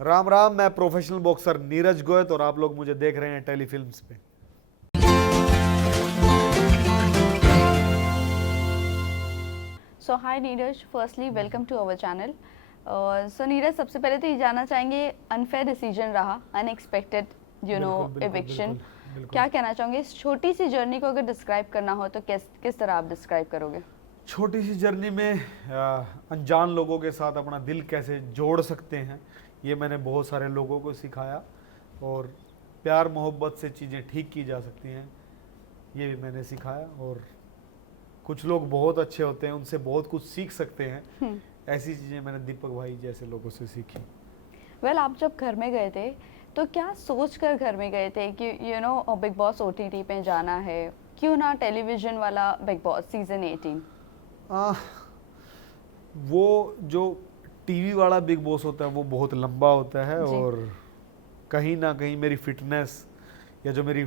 राम राम, मैं professional boxer Neeraj Goyat और आप लोग मुझे देख रहे हैं टेलीफिल्म्स पे। So hi Neeraj, firstly welcome to our channel. So Neeraj, सबसे पहले तो ये जानना चाहेंगे, अनफेयर डिसीजन रहा, अनएक्सपेक्टेड एविक्शन। क्या कहना चाहोगे इस छोटी सी जर्नी को अगर डिस्क्राइब करना हो तो किस तरह आप डिस्क्राइब करोगे? छोटी सी जर्नी में अनजान लोगों के साथ अपना दिल कैसे जोड़ सकते हैं, ये मैंने बहुत सारे लोगों को सिखाया। और प्यार मोहब्बत से चीज़ें ठीक की जा सकती हैं, ये भी मैंने सिखाया। और कुछ लोग बहुत अच्छे होते हैं, उनसे बहुत कुछ सीख सकते हैं। ऐसी चीज़ें मैंने दीपक भाई जैसे लोगों से सीखी। वेल, आप जब घर में गए थे तो क्या सोच कर घर में गए थे कि बिग बॉस ओटीटी पे जाना है, क्यों ना टेलीविजन वाला बिग बॉस सीजन 18? वो जो टीवी वाला बिग बॉस होता है वो बहुत लंबा होता है, और कहीं ना कहीं मेरी फिटनेस या जो मेरी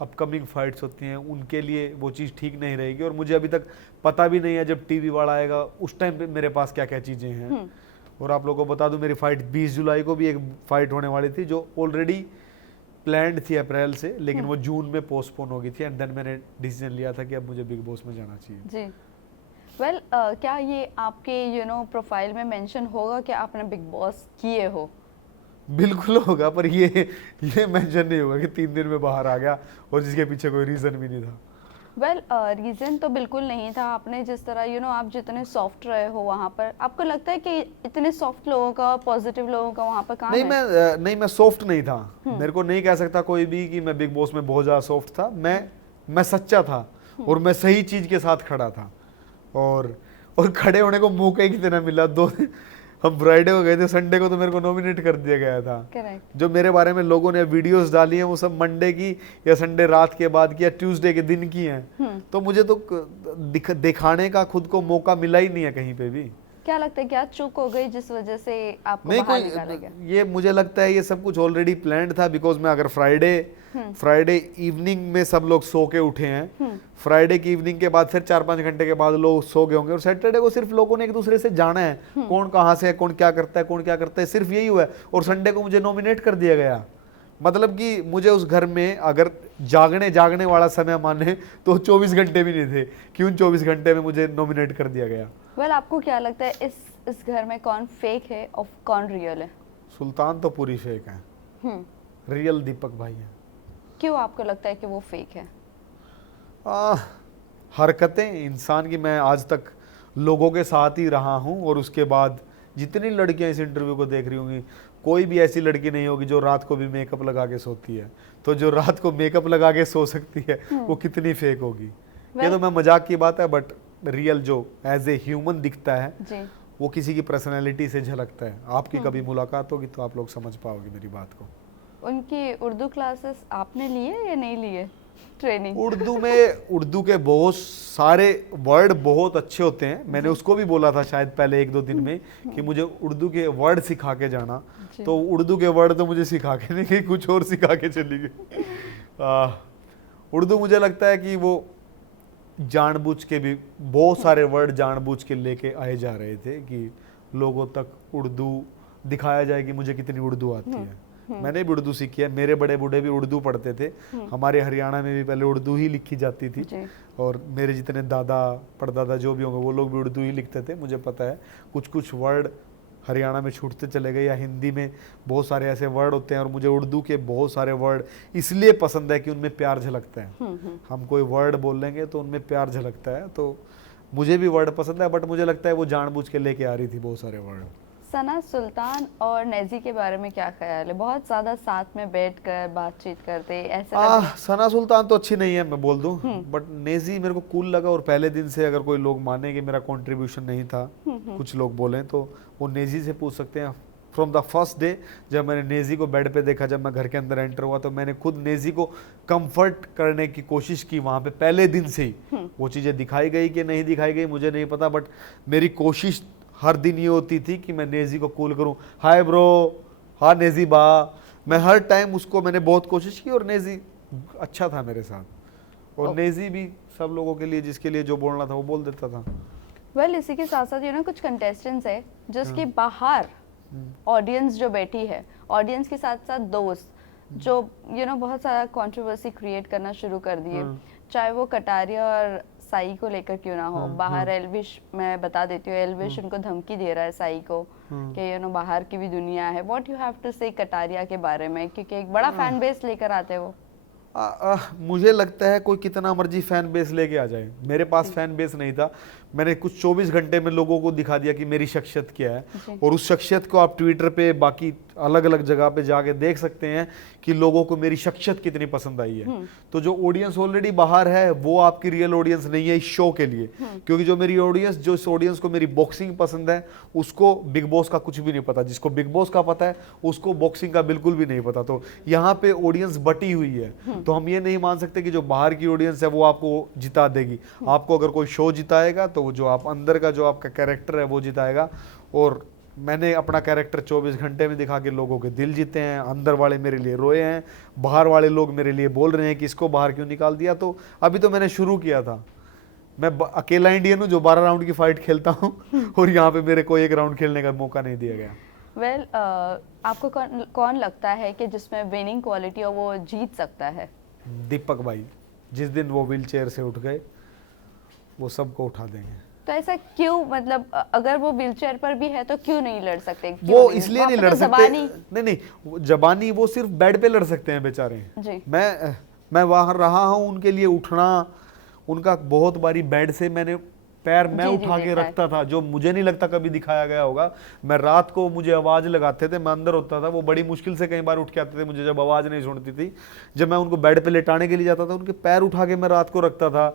अपकमिंग फाइट्स होती हैं उनके लिए वो चीज़ ठीक नहीं रहेगी। और मुझे अभी तक पता भी नहीं है जब टीवी वाला आएगा उस टाइम पे मेरे पास क्या क्या चीज़ें हैं। और आप लोगों को बता दूं, मेरी फाइट 20 जुलाई को भी एक फाइट होने वाली थी जो ऑलरेडी प्लान्ड थी अप्रैल से, लेकिन वो जून में पोस्टपोन हो गई थी। एंड देन मैंने डिसीजन लिया था कि अब मुझे बिग बॉस में जाना चाहिए। जी। वेल, क्या ये आपके प्रोफाइल में मेंशन होगा कि आपने बिग बॉस किए हो? बिल्कुल होगा, पर ये मेंशन नहीं होगा कि 3 दिन में बाहर आ गया और जिसके पीछे कोई रीज़न भी नहीं था। वेल, रीज़न तो बिल्कुल नहीं था। आपने जिस तरह आप जितने सॉफ्ट रहे हो वहाँ पर, आपको लगता है कि इतने सॉफ्ट लोगों का, पॉजिटिव लोगों का वहाँ पर काम नहीं, है? मैं सॉफ्ट नहीं था। मेरे को नहीं कह सकता कोई भी कि मैं बिग बॉस में बहुत ज़्यादा सॉफ्ट था। मैं सच्चा था और मैं सही चीज़ के साथ खड़ा था। और खड़े होने को मौका ही कितना मिला। हम फ्राइडे को गए थे, संडे को तो मेरे को नॉमिनेट कर दिया गया था। करेक्ट। जो मेरे बारे में लोगों ने वीडियोस डाली हैं वो सब मंडे की या संडे रात के बाद की या ट्यूसडे के दिन की हैं। तो मुझे तो दिखाने का खुद को मौका मिला ही नहीं है कहीं पे भी। क्या लगता है, क्या चूक हो गई जिस वजह से आपको नहीं, बाहर निकाला गया? ये मुझे लगता है ये सब कुछ ऑलरेडी प्लान्ड था। बिकॉज मैं अगर फ्राइडे इवनिंग में सब लोग सो के उठे हैं, फ्राइडे की इवनिंग के बाद फिर 4-5 घंटे के बाद लोग सो गए होंगे, और सैटरडे को सिर्फ लोगों ने एक दूसरे से जाना है कौन कहाँ से है, कौन क्या करता है, सिर्फ यही हुआ है। और संडे को मुझे नॉमिनेट कर दिया गया। मतलब कि मुझे उस घर में अगर जागने वाला समय माने तो 24 घंटे भी नहीं थे कि उन 24 घंटे में मुझे नॉमिनेट कर दिया गया। वेल, आपको क्या लगता है इस घर में कौन फेक है और कौन रियल है? सुल्तान तो पूरी फेक है, रियल दीपक भाई है। क्यों आपको लगता है कि वो फेक है? हरकतें इंसान की, मैं आज तक लोगों के साथ ही रहा हूं, और उसके बाद जितनी लड़कियां इस इंटरव्यू को देख रही होंगी, कोई भी ऐसी लड़की नहीं होगी जो रात को भी मेकअप लगा के सोती है। तो जो रात को मेकअप लगा के सो सकती है वो कितनी फेक होगी। ये तो मैं मजाक की बात है, बट रियल जो एज ए ह्यूमन दिखता है जी। वो किसी की पर्सनैलिटी से झलकता है। आपकी कभी मुलाकात होगी तो आप लोग समझ पाओगे मेरी बात को। उनकी उर्दू क्लासेस आपने लिए या नहीं लिए ट्रेनिंग? उर्दू के बहुत सारे वर्ड बहुत अच्छे होते हैं। मैंने उसको भी बोला था शायद पहले 1-2 दिन में कि मुझे उर्दू के वर्ड सिखा के जाना। तो उर्दू के वर्ड तो मुझे सिखा के नहीं गई, कुछ और सिखा के चली गई। उर्दू मुझे लगता है कि वो जानबूझ के भी बहुत सारे वर्ड जानबूझ के लेके आए जा रहे थे कि लोगों तक उर्दू दिखाया जाए कि मुझे कितनी उर्दू आती है। मैंने भी उर्दू सीखी है, मेरे बड़े बूढ़े भी उर्दू पढ़ते थे। हमारे हरियाणा में भी पहले उर्दू ही लिखी जाती थी, और मेरे जितने दादा परदादा जो भी होंगे वो लोग भी उर्दू ही लिखते थे। मुझे पता है कुछ वर्ड हरियाणा में छूटते चले गए, या हिंदी में बहुत सारे ऐसे वर्ड होते हैं। और मुझे उर्दू के बहुत सारे वर्ड इसलिए पसंद है कि उनमें प्यार झलकता है। हम कोई वर्ड बोलेंगे तो उनमें प्यार झलकता है। तो मुझे भी वर्ड पसंद है, बट मुझे लगता है वो जानबूझ के लेके आ रही थी बहुत सारे वर्ड। सना सुल्तान और नेजी के बारे में क्या ख्याल है? बहुत ज्यादा साथ में बैठकर बातचीत करते ऐसा सना सुल्तान तो अच्छी नहीं है, मैं बोल दूं, बट नेजी मेरे को कूल लगा। और पहले दिन से अगर कोई लोग माने कि मेरा कंट्रीब्यूशन नहीं था, कुछ लोग बोले, तो वो नेजी से पूछ सकते हैं। फ्रॉम द फर्स्ट डे जब मैंने नेजी को बेड पे देखा, जब मैं घर के अंदर एंटर हुआ, तो मैंने खुद नेजी को कंफर्ट करने की कोशिश की वहाँ पे पहले दिन से ही। वो चीज़ें दिखाई गई कि नहीं दिखाई गई मुझे नहीं पता, बट मेरी कोशिश हर दिन ये होती थी कि मैं नेजी को कूल करूं। हाय ब्रो, हाँ नेजी बा, मैं हर टाइम उसको मैंने बहुत कोशिश की, और नेजी अच्छा था मेरे साथ। और नेजी भी सब लोगों के लिए जिसके लिए जो बोलना था वो बोल देता था। वेल, इसी के साथ साथ कुछ कंटेस्टेंट्स है जिसके बाहर ऑडियंस जो बैठी है, ऑडियंस के साथ साथ दोस्त जो बहुत सारा कंट्रोवर्सी क्रिएट करना शुरू कर दिए, चाहे वो कटारिया और साई को लेकर क्यों ना हो। बाहर एल्विश, मैं बता देती हूँ, एल्विश उनको धमकी दे रहा है साई को कि बाहर की भी दुनिया है। व्हाट यू हैव टू से कटारिया के बारे में, क्योंकि एक बड़ा फैन बेस लेकर आते हैं वो। मुझे लगता है कोई कितना मर्जी फैन बेस लेके आ जाए, मेरे पास फैन बेस नहीं था। मैंने कुछ 24 घंटे में लोगों को दिखा दिया कि मेरी शख्सियत क्या है, और उस शख्सियत को आप ट्विटर पे बाकी अलग अलग जगह पे जाके देख सकते हैं कि लोगों को मेरी शख्सियत कितनी पसंद आई है। तो जो ऑडियंस ऑलरेडी बाहर है वो आपकी रियल ऑडियंस नहीं है इस शो के लिए, क्योंकि जो मेरी ऑडियंस, जो इस ऑडियंस को मेरी बॉक्सिंग पसंद है, उसको बिग बॉस का कुछ भी नहीं पता। जिसको बिग बॉस का पता है उसको बॉक्सिंग का बिल्कुल भी नहीं पता। तो यहाँ पे ऑडियंस बटी हुई है। तो हम ये नहीं मान सकते कि जो बाहर की ऑडियंस है वो आपको जिता देगी। आपको अगर कोई शो जिताएगा तो जो आप अंदर का जो आपका कैरेक्टर है वो जिताएगा। और मैंने अपना कैरेक्टर 24 घंटे में दिखा के लोगों के दिल जीते हैं। अंदर वाले मेरे लिए रोए हैं, बाहर वाले लोग मेरे लिए बोल रहे हैं कि इसको बाहर क्यों निकाल दिया। तो अभी तो मैंने शुरू किया था। मैं अकेला इंडियन हूँ जो 12 राउंड की फाइट खेलता हूँ और यहाँ पे मेरे को एक राउंड खेलने का मौका नहीं दिया गया। वेल, आपको कौन लगता है कि जिसमें विनिंग क्वालिटी हो वो जीत सकता है? दीपक भाई। जिस दिन वो व्हील चेयर से उठ गए वो सबको उठा देंगे। तो ऐसा क्यों, मतलब अगर वो व्हीलचेयर पर भी है तो क्यों नहीं लड़ सकते? वो इसलिए नहीं लड़ सकते, नहीं जबानी वो सिर्फ बेड पे लड़ सकते हैं बेचारे जी। मैं वहां रहा हूं उनके लिए। उठना उनका बहुत बारी बेड से मैंने पैर मैं उठा के रखता था, जो मुझे नहीं लगता कभी दिखाया गया होगा। मैं रात को मुझे आवाज लगाते थे, मैं अंदर होता था, वो बड़ी मुश्किल से कई बार उठ के आते थे मुझे जब आवाज नहीं सुनती थी। जब मैं उनको बेड पे लेटाने के लिए जाता था उनके पैर उठा के मैं रात को रखता था।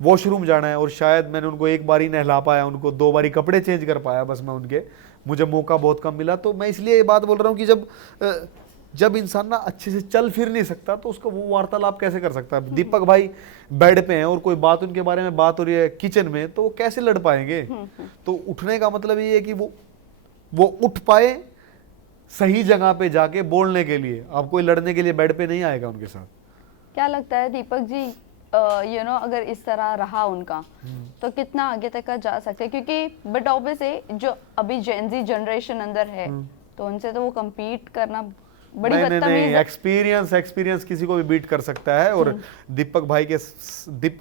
वॉशरूम जाना है और शायद मैंने उनको एक बार ही नहला पाया, उनको 2 बारी कपड़े चेंज कर पाया बस मैं उनके, मुझे मौका बहुत कम मिला। तो मैं इसलिए ये बात बोल रहा हूँ कि जब इंसान ना अच्छे से चल फिर नहीं सकता तो उसका वो वार्तालाप कैसे कर सकता है? दीपक भाई बेड पे हैं और कोई बात उनके बारे में बात हो रही है किचन में, तो वो कैसे लड़ पाएंगे? तो उठने का मतलब ये है कि वो उठ पाए सही जगह पे जाके बोलने के लिए। अब कोई लड़ने के लिए बेड पे नहीं आएगा उनके साथ। क्या लगता है दीपक जी, अगर इस तरह रहा उनका तो कितना आगे तक का जा सकते हैं? क्योंकि बट ऑब्वियसली जो अभी जेनजी जनरेशन अंदर है तो उनसे तो वो कम्पीट करना बड़ी बदतमीजी है। एक्सपीरियंस किसी को भी बीट कर सकता है। और दीपक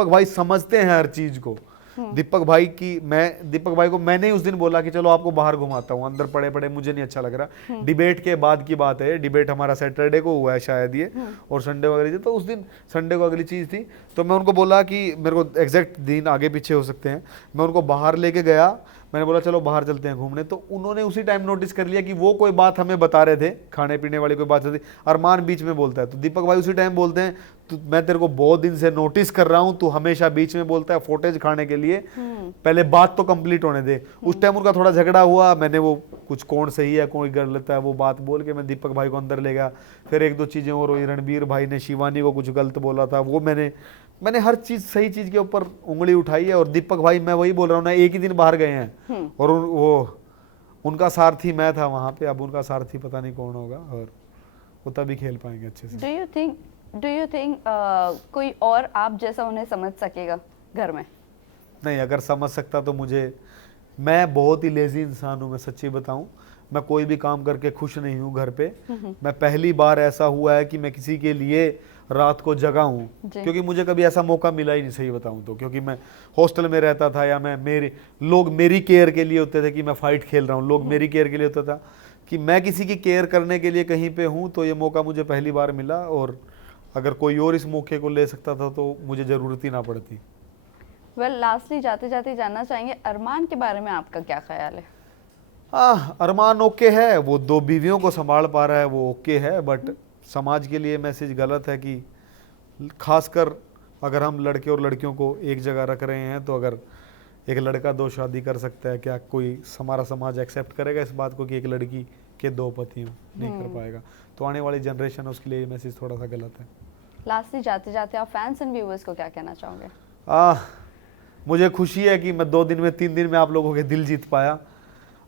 भाई समझते हैं हर चीज को। दीपक भाई को मैंने उस दिन बोला कि चलो आपको बाहर घुमाता हूँ, अंदर पड़े पड़े मुझे नहीं अच्छा लग रहा। डिबेट के बाद की बात है, डिबेट हमारा सैटरडे को हुआ है शायद ये, और संडे को अगली थी, तो उस दिन संडे को अगली चीज थी। तो मैं उनको बोला कि मेरे को एग्जैक्ट दिन आगे पीछे हो सकते हैं, मैं उनको बाहर लेके गया। मैंने बोला चलो बाहर चलते हैं घूमने, तो उन्होंने उसी टाइम नोटिस कर लिया कि वो कोई बात हमें बता रहे थे, खाने पीने वाली कोई बात थी। अरमान बीच में बोलता है, तो दीपक भाई उसी टाइम बोलते हैं तो मैं तेरे को बहुत दिन से नोटिस कर रहा हूं, तू हमेशा बीच में बोलता है फुटेज खाने के लिए, पहले बात तो कंप्लीट होने दे। उस टाइम उनका थोड़ा झगड़ा हुआ, मैंने वो कुछ कौन सही है कोई गलत है वो बात बोल के मैं दीपक भाई को अंदर ले गया। फिर 1-2 चीजें और हुई, रणबीर भाई ने शिवानी को कुछ गलत बोला था, वो मैंने हर चीज सही चीज के ऊपर उंगली उठाई है। और दीपक भाई, मैं वही बोल रहा हूँ ना, एक ही दिन बाहर गए हैं और वो उनका सारथी मैं था वहां पे, अब उनका सारथी पता नहीं कौन होगा, और वो तभी खेल पाएंगे अच्छे से। डू यू थिंक कोई और आप जैसा उन्हें समझ सकेगा घर में? नहीं, अगर समझ सकता तो मैं बहुत ही लेजी इंसान हूँ, मैं सच्ची बताऊं। मैं कोई भी काम करके खुश नहीं हूँ घर पे। मैं पहली बार ऐसा हुआ है कि मैं किसी के लिए रात को जगा हूँ, क्योंकि मुझे कभी ऐसा मौका मिला ही नहीं, सही बताऊं तो। क्योंकि मैं हॉस्टल में रहता था, या लोग मेरी केयर के लिए होते थे कि मैं फाइट खेल रहा हूँ, लोग मेरी केयर के लिए होता था कि मैं किसी की केयर करने के लिए कहीं पे हूँ। तो ये मौका मुझे पहली बार मिला, और अगर कोई और इस मौके को ले सकता था तो मुझे जरूरत ही ना पड़ती। वेल, लास्टली जाते जाते जानना चाहेंगे अरमान के बारे में आपका क्या ख्याल है? अरमान ओके है, वो 2 बीवियों को संभाल पा रहा है, वो ओके है। बट समाज के लिए मैसेज गलत है कि खासकर अगर हम लड़के और लड़कियों को एक जगह रख रहे हैं, तो अगर एक लड़का 2 शादी कर सकता है, क्या कोई हमारा समाज एक्सेप्ट करेगा इस बात को कि एक लड़की के 2 पति नहीं कर पाएगा? तो आने वाली जनरेशन है उसके लिए ये मैसेज थोड़ा सा गलत है। लास्टली जाते जाते आप फैंस एंड व्यूअर्स को क्या कहना चाहोगे? मुझे खुशी है कि मैं 2 दिन में 3 दिन में आप लोगों के दिल जीत पाया।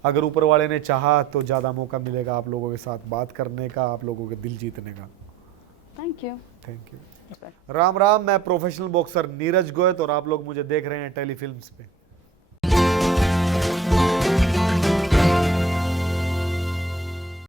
अगर ऊपर वाले ने चाहा तो ज़्यादा मौका मिलेगा आप लोगों के साथ बात करने का, आप लोगों के दिल जीतने का। Thank you. राम राम। मैं प्रोफेशनल बॉक्सर नीरज गोयत और आप लोग मुझे देख रहे हैं टेलीफिल्म्स पे।